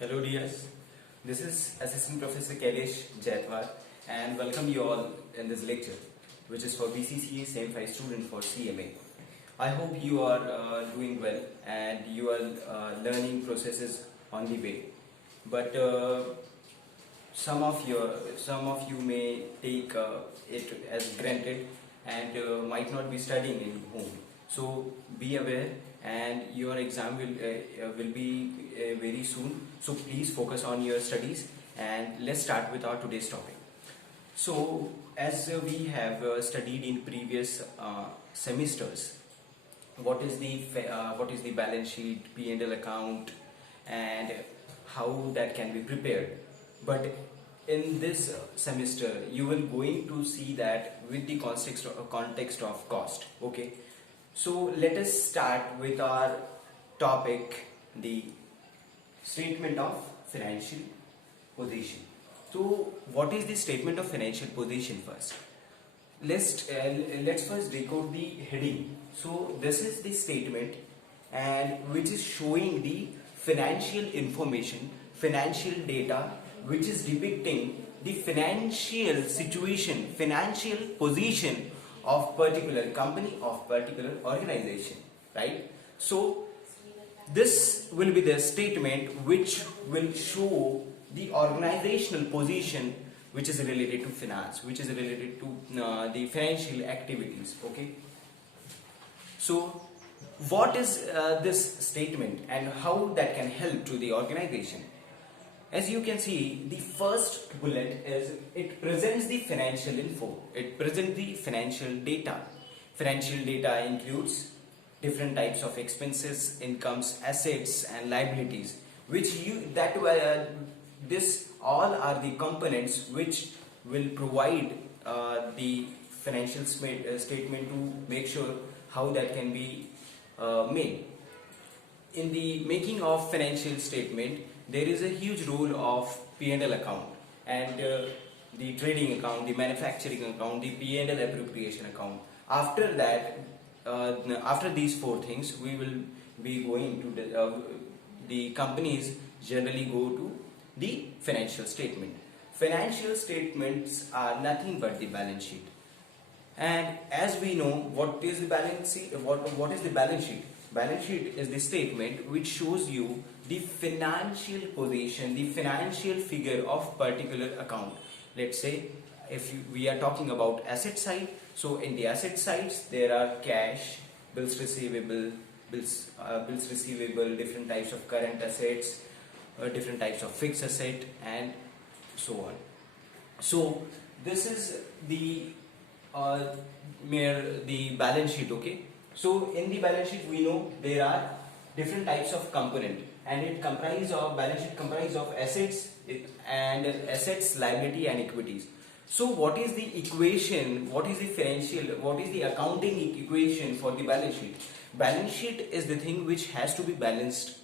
Hello dears, this is Assistant Professor Kailesh Jaitwar and welcome you all in this lecture which is for BCCA Same 5 student for CMA. I hope you are doing well and you are learning processes on the way. But some of you may take it as granted and might not be studying in home. So be aware, and your exam will be very soon. So please focus on your studies, and let's start with our today's topic. So as we have studied in previous semesters, what is the balance sheet, P&L account, and how that can be prepared. But in this semester you will going to see that with the context of cost. Okay, so let us start with our topic, the statement of financial position. So what is the statement of financial position first? Let's first decode the heading. So this is the statement, and which is showing the financial information, financial data, which is depicting the financial situation, financial position of particular company, of particular organization, right? So this will be the statement which will show the organizational position which is related to finance, which is related to the financial activities. Okay, so what is this statement and how that can help to the organization? As you can see, the first bullet is it presents the financial info. It presents the financial data. Financial data includes different types of expenses, incomes, assets, and liabilities. This all are the components which will provide the financial statement to make sure how that can be made. In the making of financial statement, there is a huge role of P&L account and the trading account, the manufacturing account, the P&L appropriation account. After that, after these four things, we will be going to the companies generally go to the financial statement. Financial statements are nothing but the balance sheet. And as we know, what is the balance sheet? What is the balance sheet? Balance sheet is the statement which shows you the financial position, the financial figure of particular account. Let's say if we are talking about asset side, so in the asset sides there are cash, bills receivable, different types of current assets, different types of fixed asset, and so on. So this is the the balance sheet. Okay, so in the balance sheet we know there are different types of component, and it comprises of balance sheet comprises of assets, liability, and equities. So what is the equation, what is the accounting equation for the balance sheet? Balance sheet is the thing which has to be balanced,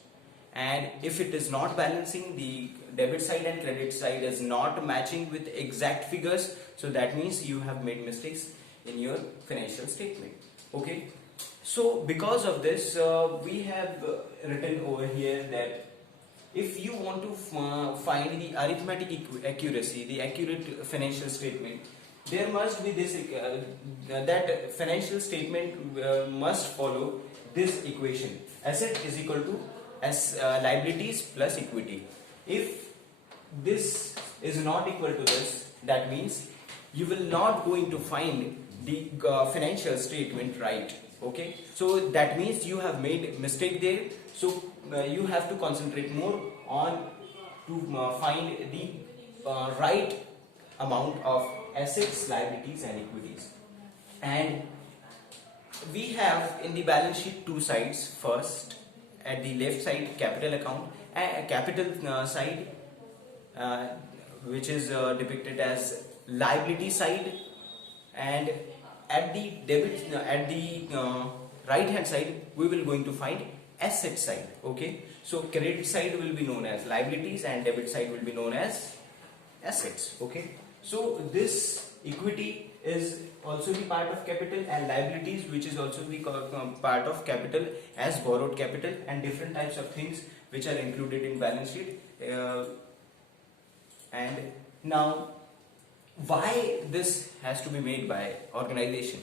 and if it is not balancing, the debit side and credit side is not matching with exact figures, so that means you have made mistakes in your financial statement. Okay, so because of this we have written over here that if you want to find the arithmetic accuracy, the accurate financial statement, there must be this that financial statement must follow this equation: asset is equal to liabilities plus equity. If this is not equal to this, that means you will not going to find the financial statement right. Okay, so that means you have made mistake there. So you have to concentrate more on to find the right amount of assets, liabilities, and equities. And we have in the balance sheet two sides. First, at the left side, capital account, capital side, which is depicted as liability side, and at the right hand side we will going to find asset side. Okay, so credit side will be known as liabilities and debit side will be known as assets. Okay, so this equity is also the part of capital, and liabilities, which is also the part of capital as borrowed capital, and different types of things which are included in balance sheet. And now, why this has to be made by organization?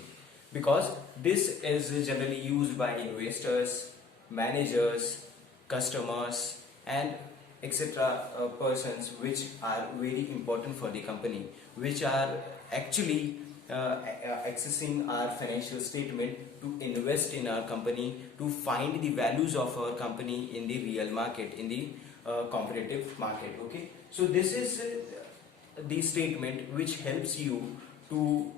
Because this is generally used by investors, managers, customers, and etc. Persons which are very important for the company, which are actually accessing our financial statement to invest in our company, to find the values of our company in the real market, in the competitive market. Okay, so this is the statement which helps you to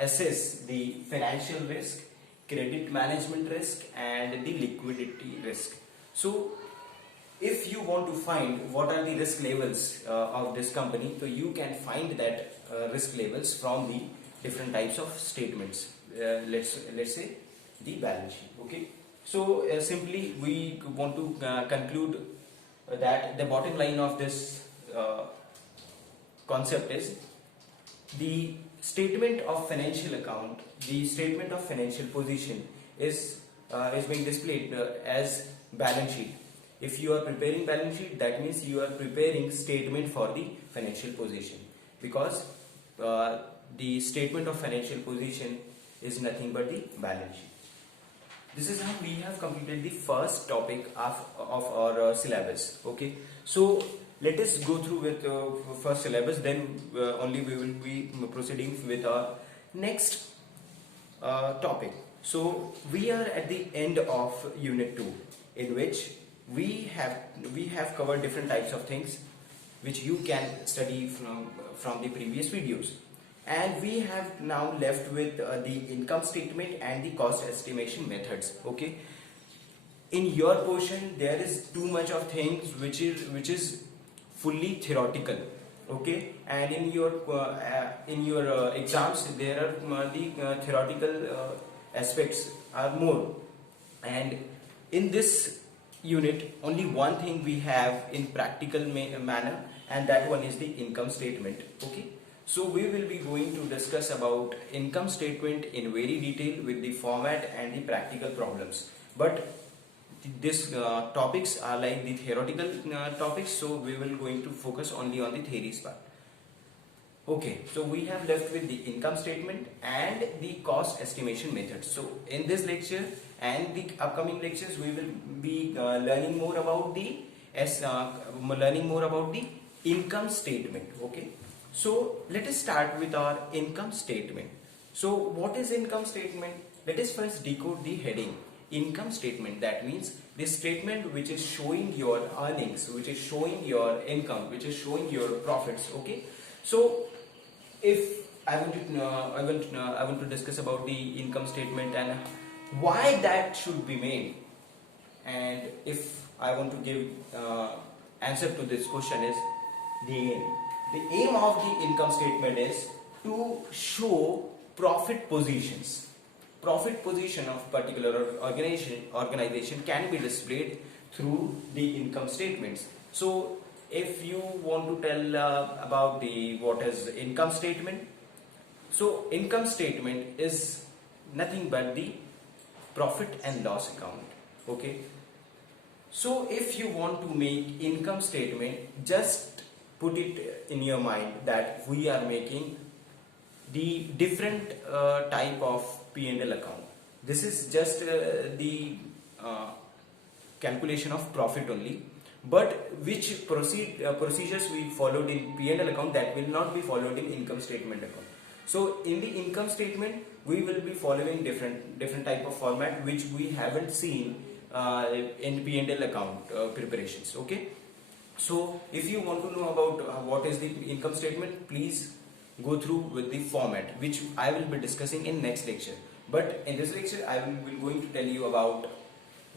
assess the financial risk, credit management risk, and the liquidity risk. So if you want to find what are the risk levels of this company, so you can find that risk levels from the different types of statements. Let's say the balance sheet. Okay, so simply we want to conclude that the bottom line of this concept is the statement of financial account, the statement of financial position is being displayed as balance sheet. If you are preparing balance sheet, that means you are preparing statement for the financial position, because the statement of financial position is nothing but the balance sheet. This is how we have completed the first topic of our syllabus. Okay, so let us go through with first syllabus, then only we will be proceeding with our next topic. So we are at the end of unit 2, in which we have covered different types of things which you can study from the previous videos, and we have now left with the income statement and the cost estimation methods. Okay, in your portion there is too much of things which is fully theoretical. Okay, and in your exams there are the theoretical aspects are more, and in this unit only one thing we have in practical manner, and that one is the income statement. Okay, so we will be going to discuss about income statement in very detail with the format and the practical problems, but these topics are like the theoretical topics, so we will going to focus only on the theories part. Okay, so we have left with the income statement and the cost estimation method. So in this lecture and the upcoming lectures we will be learning more about the income statement. Okay, so let us start with our income statement. So what is income statement? Let us first decode the heading. Income statement, that means the statement which is showing your earnings, which is showing your income, which is showing your profits. Okay, so if I want to discuss about the income statement and why that should be made, and if I want to give answer to this question is the aim of the income statement is to show profit positions. Profit position of particular organization can be displayed through the income statements. So if you want to tell about the what is income statement, so income statement is nothing but the profit and loss account. Okay, so if you want to make income statement, just put it in your mind that we are making the different type of P&L account. This is just the calculation of profit only, but which procedures we followed in P&L account, that will not be followed in income statement account. So in the income statement we will be following different type of format which we haven't seen in P&L account preparations. Okay, so if you want to know about what is the income statement, please go through with the format which I will be discussing in next lecture. But in this lecture I will be going to tell you about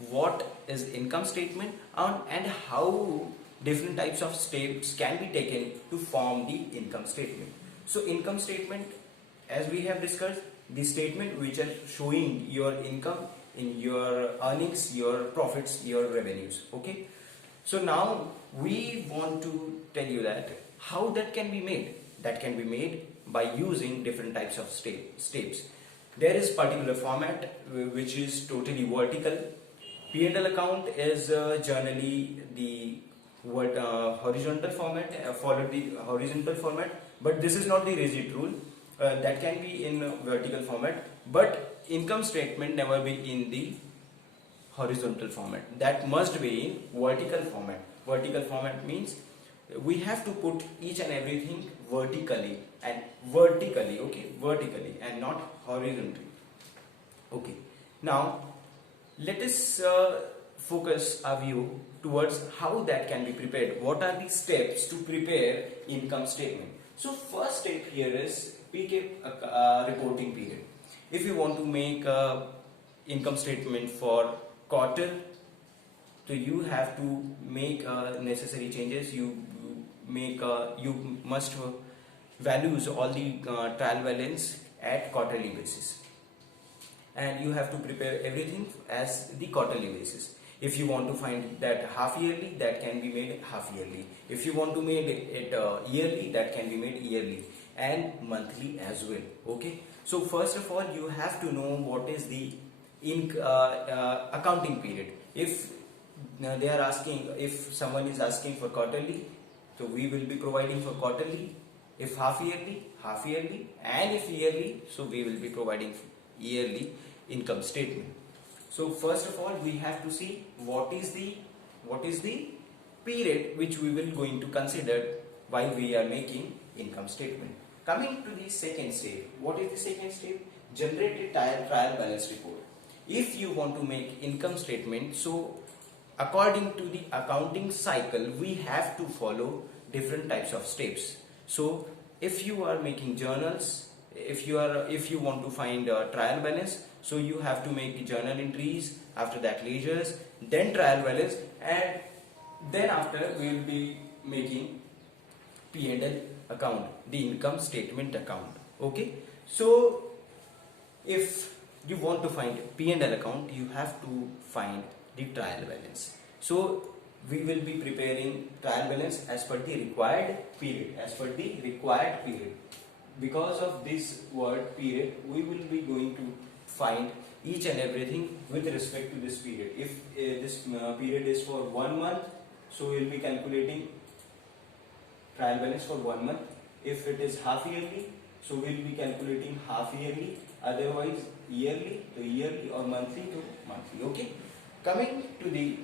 what is income statement and how different types of steps can be taken to form the income statement. So income statement, as we have discussed, the statement which are showing your income in your earnings, your profits, your revenues. Okay, so now we want to tell you that how that can be made. That can be made by using different types of steps. There is particular format which is totally vertical, P&L account is generally the horizontal format, follow the horizontal format, but this is not the rigid rule. That can be in vertical format, but income statement never be in the horizontal format. That must be in vertical format. Vertical format means we have to put each and everything vertically, okay, vertically and not horizontally. Okay, now let us focus our view towards how that can be prepared. What are the steps to prepare income statement? So first step here is PK reporting period. If you want to make a income statement for quarter, so you have to make necessary changes. You must values all the trial balance at quarterly basis, and you have to prepare everything as the quarterly basis. If you want to find that half yearly, that can be made half yearly. If you want to make it yearly, that can be made yearly, and monthly as well. Okay, so first of all you have to know what is the accounting period. If they are asking, if someone is asking for quarterly, so we will be providing for quarterly. If half yearly, and if yearly, so we will be providing yearly income statement. So first of all we have to see what is the period which we will going to consider while we are making income statement. Coming to the second step, what is the second step? Generate a trial balance report. If you want to make income statement, so according to the accounting cycle we have to follow different types of steps. So if you are making journals, if you want to find a trial balance, so you have to make the journal entries, after that ledgers, then trial balance, and then after we will be making P&L account, the income statement account. Okay, so if you want to find P&L account, you have to find the trial balance. So we will be preparing trial balance as per the required period, because of this word period we will be going to find each and everything with respect to this period. If this period is for 1 month, so we will be calculating trial balance for 1 month. If it is half yearly, so we will be calculating half yearly, otherwise yearly to yearly or monthly to monthly. Okay, coming to the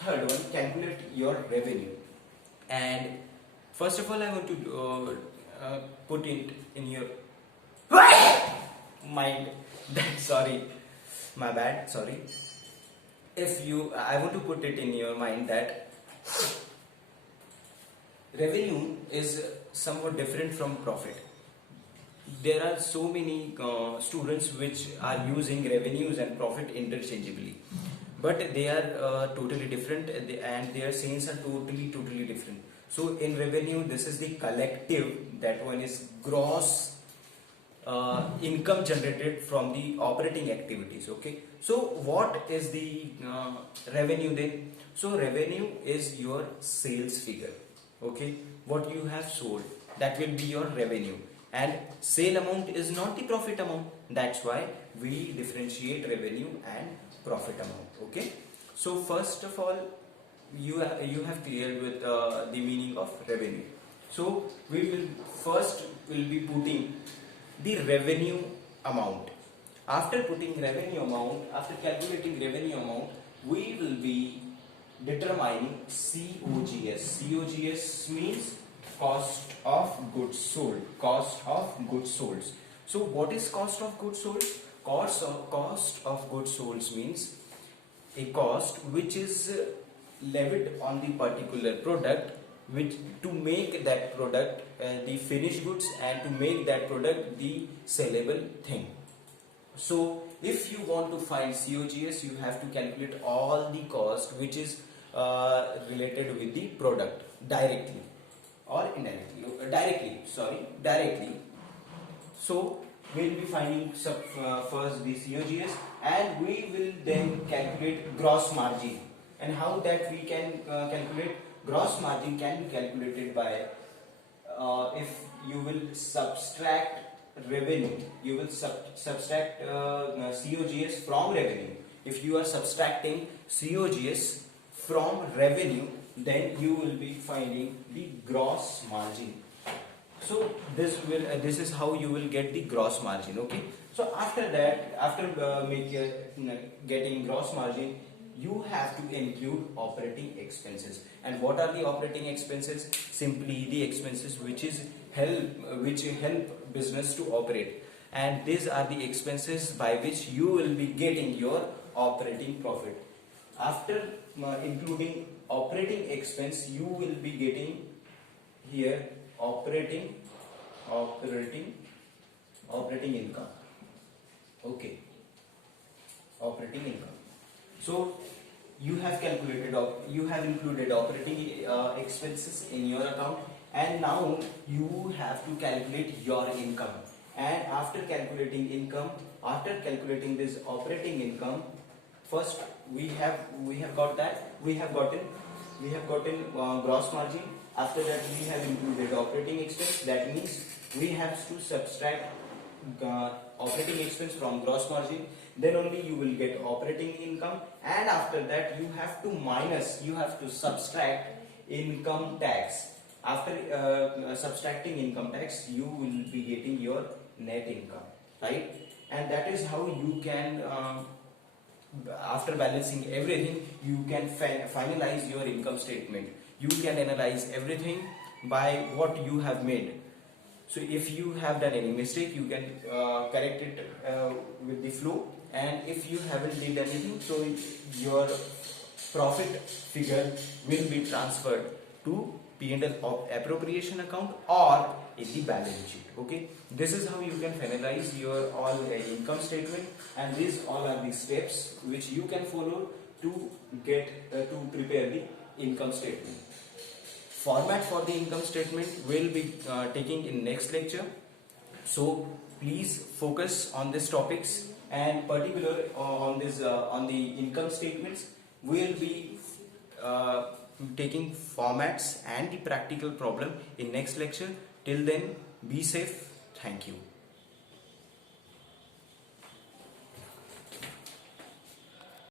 third one, calculate your revenue. And first of all I want to put it in your mind that, sorry, my bad, sorry. I want to put it in your mind that revenue is somewhat different from profit. There are so many students which are using revenues and profit interchangeably, but they are totally different, and their scenes are totally different. So in revenue, this is the collective, that one is gross income generated from the operating activities. Okay, so what is the revenue then? So revenue is your sales figure. Okay, what you have sold, that will be your revenue, and sale amount is not the profit amount. That's why we differentiate revenue and profit amount. Okay, so first of all you have cleared with the meaning of revenue. So we will be putting the revenue amount. After putting revenue amount, after calculating revenue amount, we will be determining COGS. COGS means cost of goods sold. So what is cost of goods sold? Cost of goods sold means a cost which is levied on the particular product, which to make that product the finished goods, and to make that product the sellable thing. So if you want to find COGS, you have to calculate all the cost which is related with the product, directly or indirectly. Directly. So we will be finding first the COGS, and we will then calculate gross margin. And how that we can calculate gross margin can be calculated by if you will subtract revenue, you will subtract COGS from revenue. if you are subtracting COGS from revenue, then you will be finding the gross margin. So this is how you will get the gross margin. Okay, so after that, after getting gross margin, you have to include operating expenses. And what are the operating expenses? Simply the expenses which help business to operate, and these are the expenses by which you will be getting your operating profit. After including operating expense, you will be getting here operating income. Okay, operating income. So you have included operating expenses in your account, and now you have to calculate your income. And after calculating this operating income, first we have gotten gross margin. After that, we have included operating expense. That means we have to subtract operating expense from gross margin. Then only you will get operating income. And after that, you have to subtract income tax. After subtracting income tax, you will be getting your net income, right? And that is how you can after balancing everything, you can finalize your income statement. You can analyze everything by what you have made. So if you have done any mistake, you can correct it with the flow. And if you haven't did anything, so your profit figure will be transferred to P&L appropriation account or in the balance sheet. Okay, this is how you can finalize your all income statement, and these all are the steps which you can follow to get to prepare the income statement. Format for the income statement will be taking in next lecture. So please focus on these topics, and particular on the income statements. We'll be taking formats and the practical problem in next lecture. Till then, be safe. Thank you.